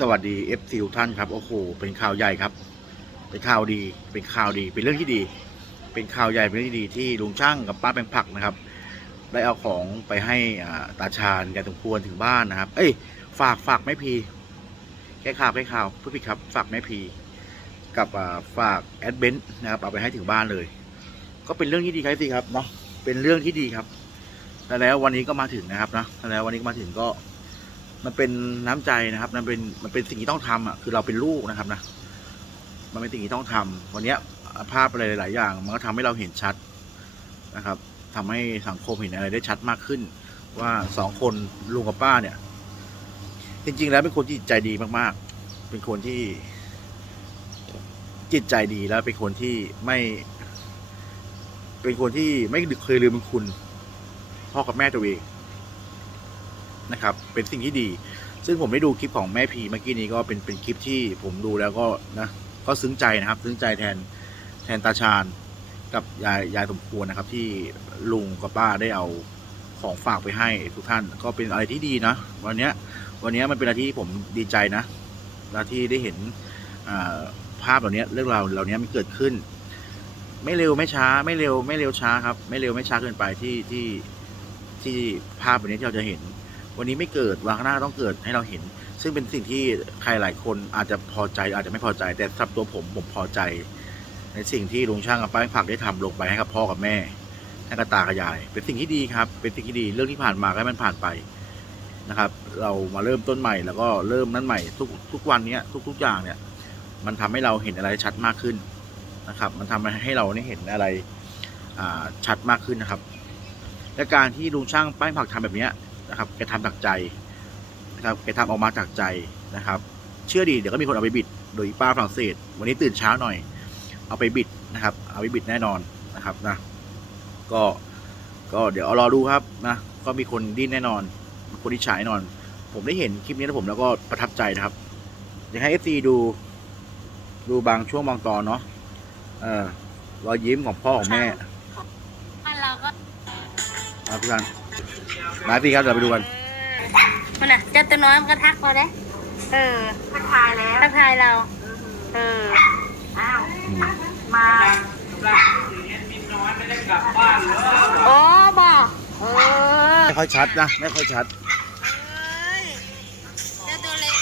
สวัสดีเอฟซีทุกท่านครับโอ้โหเป็นข่าวใหญ่ครับเป็นข่าวดี เป็นข่าวดี เป็นเรื่องที่ดี เป็นข่าวใหญ่เป็นเรื่องที่ดีที่ลุงช่างกับป้าแปงผักนะครับ ได้เอาของไปให้อาตาชาญยายสมควรถึงบ้านนะครับ เอ้ย ฝากฝากแม่พีแค่ข่าวแค่ข่าวผู้ผิดครับ ฝากแม่พีกับฝากแอดเบนนะครับเอาไปให้ถึงบ้านเลย ก็เป็นเรื่องที่ดีครับสิครับเนาะเป็นเรื่องที่ดีครับ แต่แล้ววันนี้ก็มาถึงนะครับนะแต่แล้ววันนี้ก็มาถึงก็ มันเป็นน้ำใจนะครับ มันเป็นมันเป็นสิ่งที่ต้องทำอะคือเราเป็นลูกนะครับนะ มันเป็นสิ่งที่ต้องทำวันเนี้ยภาพอะไรหลายอย่าง มันก็ทำให้เราเห็นชัดนะครับทำให้สังคมเห็นอะไรได้ชัดมากขึ้น ว่าสองคนลุงกับป้าเนี่ย จริง ๆ แล้วเป็นคนที่จิตใจดีมากๆ เป็นคนที่จิตใจดีแล้วเป็นคนที่ไม่ เป็นคนที่ไม่เคยลืมคุณพ่อกับแม่ตัวเอง นะครับเป็นสิ่งที่ดี ซึ่งผมได้ดูคลิปของแม่พีเมื่อกี้นี้ก็เป็นเป็นคลิปที่ผมดูแล้วก็นะก็ซึ้งใจนะครับซึ้งใจแทนแทนตาชาญกับยายยายสมควรนะครับ ที่ลุงกับป้าได้เอาของฝากไปให้ทุกท่านก็เป็นอะไรที่ดีนะวันนี้วันนี้มันเป็นอะไรที่ผมดีใจนะและที่ได้เห็นภาพเหล่านี้เรื่องราวเหล่านี้มันเกิดขึ้น ไม่เร็วไม่ช้า ไม่เร็วไม่เร็วช้าครับ ไม่เร็วไม่ช้าเกินไปที่ที่ที่ภาพแบบนี้ที่เราจะเห็น วันนี้ไม่เกิดวันข้างหน้าต้องเกิดให้เราเห็น ซึ่งเป็นสิ่งที่ใครหลายคนอาจจะพอใจอาจจะไม่พอใจ แต่สำหรับตัวผมผมพอใจ ในสิ่งที่ลุงช่างกับป้าแม่ผักได้ทำลงไปให้กับพ่อกับแม่ให้กับตากับยาย เป็นสิ่งที่ดีครับ เป็นสิ่งที่ดีเรื่องที่ผ่านมาให้มันผ่านไปนะครับ เรามาเริ่มต้นใหม่แล้วก็เริ่มนั้นใหม่ทุกทุกวันเนี้ยทุก ๆ อย่างเนี่ย มันทำให้เราเห็นอะไรชัดมากขึ้นนะครับ มันทำให้เราได้เห็นอะไรชัดมากขึ้นนะครับและการที่ลุงช่างป้าแม่ผักทำแบบเนี้ย นะครับแกทำจากใจนะครับแกทำออกมาจากใจนะครับ เชื่อดีเดี๋ยวก็มีคนเอาไปบิด โดยป้าฝรั่งเศส วันนี้ตื่นเช้าหน่อย เอาไปบิดนะครับ เอาไปบิดแน่นอนนะครับนะก็ก็เดี๋ยวเอารอดูครับนะก็มีคนดิ้นแน่นอน คนที่ฉายแน่นอน ผมได้เห็นคลิปนี้แล้วผมแล้วก็ประทับใจนะครับอยากให้เอฟซีดูดูบางช่วงบางตอนเนาะเออรอยยิ้มของพ่อของแม่บ้านเราก็เอาพี่กัน มาพี่ครับเดี๋ยวไปดูกันมันน่ะเจ้าตัวน้อยมันก็ทักเราได้เออทักทายแล้วทักทายเรา เอออ้าวอืมมาโอ้บอกเออไม่ค่อยชัดนะไม่ค่อยชัดเจ้าตัวเล็ก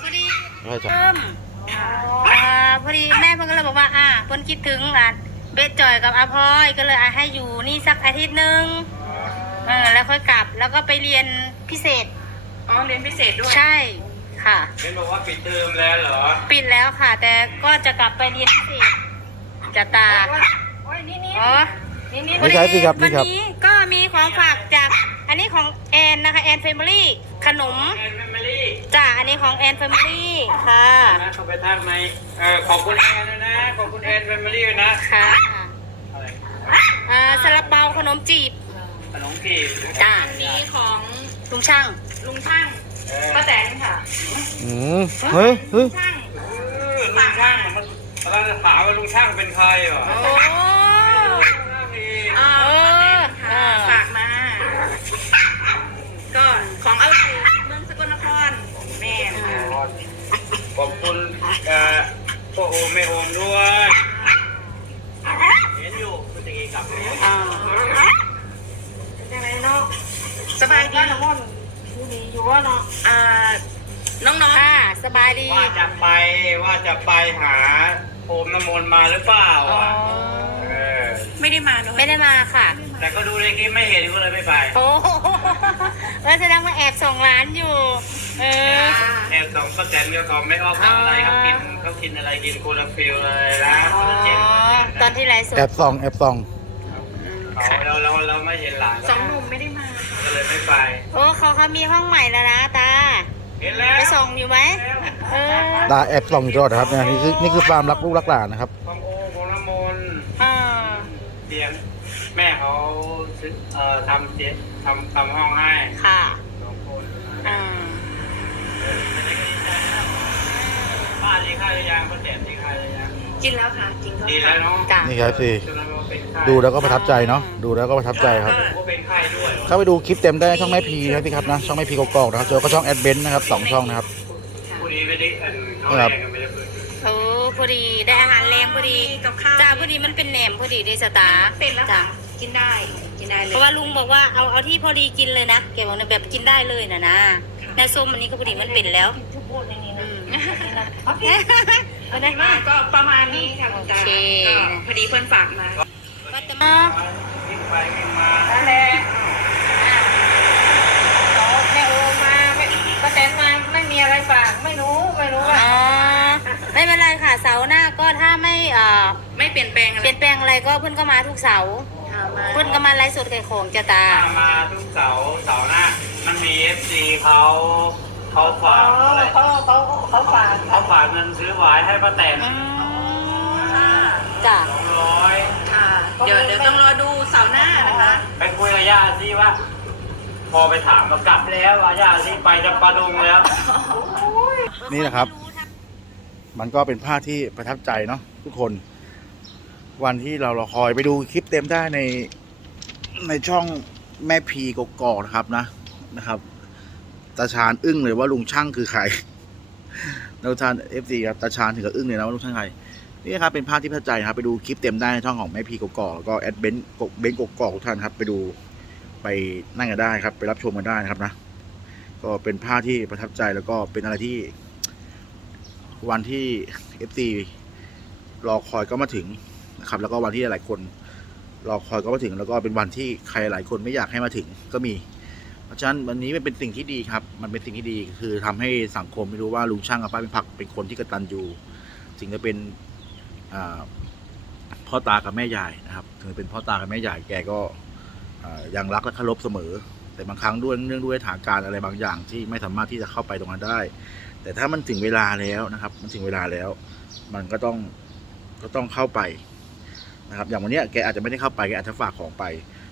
พอดีไม่ค่อยชัดเริ่มอ่าพอดีแม่เพิ่นก็เลยบอกว่าอ่าเพิ่นคิดถึงอะเบสจอยกับอาพลอยก็เลยอะให้อยู่นี่สักอาทิตย์หนึ่ง เออแล้วค่อยกลับแล้วก็ไปเรียนพิเศษ อ๋อเรียนพิเศษด้วย ใช่ค่ะ เห็นบอกว่าปิดเทอมแล้วเหรอ ปิดแล้วค่ะ แต่ก็จะกลับไปเรียนพิเศษจะตาโอ้ยนี่นี่อ๋อนี่นี่ไม่ใช่สิครับนี่วันครับ นี้ก็มีของฝากจาก อันนี้ของแอนนะคะแอนเฟมิลี่ขนมแอนแฟมิลี่จ้าอันนี้ของแอนเฟมิลี่ค่ะนะเขาไปทักในเออขอบคุณแอนด้วยนะ ขอบคุณแอนแฟมิลี่ด้วยนะค่ะอะไรอ่าซาลาเปาขนมจีบ ขนมจีบจ้านี่ของลุงช่างลุงช่างเออป้าแตนค่ะอืมเฮ้ยเฮ้ยช่างเออลุงช่างมันกำลังจะถามว่าลุงช่างเป็นใครเหรอโอ้ช่างอีกอ่าเออค่ะฝากมา ก็ของเอาอยู่เมืองสกลนครแม่ค่ะขอบคุณเอ่อพ่อโอมแม่โอมด้วย เห็นอยู่เมื่อกี้กลับแล้ว อ่า ยังไงเนาะสบายดีน้องม่อนอยู่ดีอยู่ว่าเนาะอ่าน้องค่ะสบายดีว่าจะไปว่าจะไปหาโอมน้ำมนต์มาหรือเปล่าอ๋ออะเออๆไม่ได้มาเนาะไม่ได้มาค่ะ แต่ก็ดูในคลิปไม่เห็นก็เลยไม่ไปโอ้โหเออแสดงว่าแอบส่งร้านอยู่ เออแอบส่องก็แจนก็เขาไม่ออกทำอะไรเขากินเขากินอะไรกินโคลาฟิลเลยนะอ๋อตอนที่ไลฟ์สดแอบส่องแอบส่อง เขาเราเราเราไม่เห็นหลานสองหนุ่มไม่ได้มาก็เลยไม่ไป โอ้เขาเขามีห้องใหม่แล้วนะตา เห็นแล้วไปส่องอยู่ไหมเออตาแอบส่องอยู่ตลอดนะครับเนี่ยนี่คือนี่คือความรักลูกรักหลานนะครับ ของโอของน้ำมนต์อ่าเตียงแม่เขาซื้อเอ่อทำเตียงทำทำห้องให้ค่ะสองคนอ่าป้าดีค่าหรือยังป้าแตนดีค่าหรือยัง กินแล้วค่ะกินข้าวดีแล้วเนาะจ้ะนี่ครับพี่จนเราเป็นไข้ดูแล้วก็ประทับใจเนาะดูแล้วก็ประทับใจครับก็เป็นไข้ด้วยเข้าไปดูคลิปเต็มได้ช่องแม่พีครับพี่ครับนะช่องแม่พีกอกๆนะครับเจอก็ช่องแอดเบนนะครับสองช่องนะครับค่ะพอดีไม่ได้อันเขาแรงกันไม่ได้เปิดโอ้พอดีได้อาหารแรงพอดีกับข้าวจ้าพอดีมันเป็นแหนมพอดีได้สตาร์เป็นแล้วจ้าค่ะกินได้กินได้เลเพยราะว่าลุงบอกว่าเอาเอาที่พอดีกินเลยนะแกบอกเนี่ยแบบกินได้เลยนะนะค่ะในส้มอันนี้ก็พอดีมันเป็นแล้วทุกพูดอย่างนี้อืนะมโอ เคเอาได้มากก็ประมาณนี้ค่ะคุณตาโอเค ก็พอดีเพื่อนฝากมาว่าแต่มาวิ่งไปวิ่งมานั่นแหละเขาแม่โอมาไม่ป้าแตนมาไม่มีอะไรฝากไม่รู้ไม่รู้อ๋ว่าอไม่เป็นไรค่ะเสาร์หน้าก็ถ้าไม่เอ่อไม่เปลี่ยนแปลงอะไรเปลี่ยนแปลงอะไรก็เพื่อนก็มาทุกเสาร์ค่ะมาเพื่อนก็มาไลฟ์สดขายของจะตา มามาทุกเสาร์เสาร์หน้ามันมีเอฟซีเขา เขาฝากอะไรเขาเขาเขาฝากเขาฝากเงินซื้อหวายให้ป้าแตนอืมค่ะจ้ะสองร้อยค่ะเดี๋ยวเดี๋ยวต้องรอดูเสาร์หน้านะคะ ไปคุยกับย่าสิว่า พอไปถามมากลับแล้วว่าย่าสิไปจะปาดงแล้ว นี่นะครับ มันก็เป็นภาพที่ประทับใจเนาะทุกคน วันที่เรารอคอยไปดูคลิปเต็มได้ในในช่องแม่พีกกอกนะครับนะนะครับ ตาชาญอึ้งเลยว่าลุงช่างคือใครลุงชาญเอฟซีครับตาชาญถึงกับอึ้งเลยนะว่าลุงช่างใครนี่ครับเป็นภาพที่ประทับใจครับไปดูคลิปเต็มได้ในช่องของแม่พีกกอกแล้วก็แอดเบนกเบนกกอกทุกท่านครับ ไปดูไปนั่งกันได้ครับ ไปรับชมกันได้นะครับนะก็เป็นภาพที่ประทับใจแล้วก็เป็นอะไรที่ วันที่ FC รอคอยก็มาถึงนะครับ แล้วก็วันที่หลายคนรอคอยก็มาถึง แล้วก็เป็นวันที่ใครหลายคนไม่อยากให้มาถึงก็มี เพราะฉะนั้นวันนี้มันเป็นสิ่งที่ดีครับ มันเป็นสิ่งที่ดีคือทำให้สังคมไม่รู้ว่าลุงช่างกับป้าเป็นผักเป็นคนที่กระตัญญูถึงจะเป็นพ่อตากับแม่ยายนะครับถึงเป็นพ่อตากับแม่ยายแกก็ยังรักและเคารพเสมอ แต่บางครั้งด้วยเนื่องด้วยสถานการณ์อะไรบางอย่างที่ไม่สามารถที่จะเข้าไปตรงนั้นได้ แต่ถ้ามันถึงเวลาแล้วนะครับ มันถึงเวลาแล้ว มันก็ต้องก็ต้องเข้าไปนะครับ อย่างวันนี้แกอาจจะไม่ได้เข้าไปแกอาจจะฝากของไป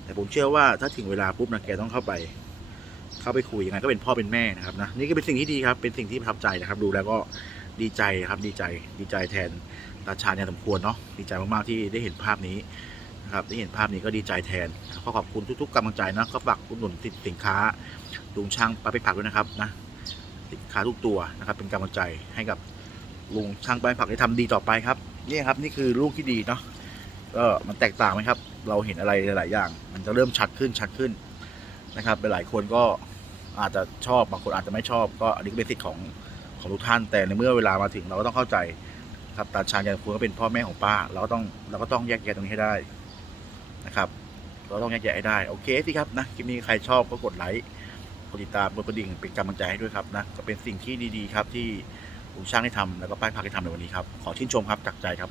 แต่ผมเชื่อว่าถ้าถึงเวลาปุ๊บนะแกต้องเข้าไป เข้าไปคุยยังไงก็เป็นพ่อเป็นแม่นะครับนะนี่ก็เป็นสิ่งที่ดีครับเป็นสิ่งที่ประทับใจนะครับ ดูแล้วก็ดีใจครับดีใจดีใจแทนตาชาญเนี่ยสมควรเนาะดีใจมากๆที่ได้เห็นภาพนี้นะครับได้เห็นภาพนี้ก็ดีใจแทนก็ขอบคุณทุกๆกำลังใจนะก็ฝากอุดหนุนสินค้าลุงช่างป้าไปผักด้วยนะครับนะสินค้าทุกตัวนะครับ เป็นกำลังใจให้กับลุงช่างปลงผักได้ทำดีต่อไปครับนี่ครับนี่คือลูกที่ดีเนาะก็มันแตกต่างไหมครับ เราเห็นอะไรหลาย ๆ อย่าง มันจะเริ่มชัดขึ้นชัดขึ้น นะครับหลายคนก็อาจจะชอบบางคนอาจจะไม่ชอบ ก็อันนี้ก็เป็นสิทธิ์ของของทุกท่าน แต่ในเมื่อเวลามาถึงเราก็ต้องเข้าใจครับตาชาญยานคุณก็เป็นพ่อแม่ของป้า เราก็ต้องเราก็ต้องแยกแยะตรงนี้ให้ได้นะครับ เราต้องแยกแยะให้ได้โอเคสิครับนะคลิปนี้ใครชอบก็กดไลค์กดติดตามกดกระดิ่งเป็นกำลังใจให้ด้วยครับนะก็เป็นสิ่งที่ดีๆครับที่ลุงช่างได้ทำแล้วก็ป้ายพักได้ทำในวันนี้ครับขอชื่นชมครับจากใจครับ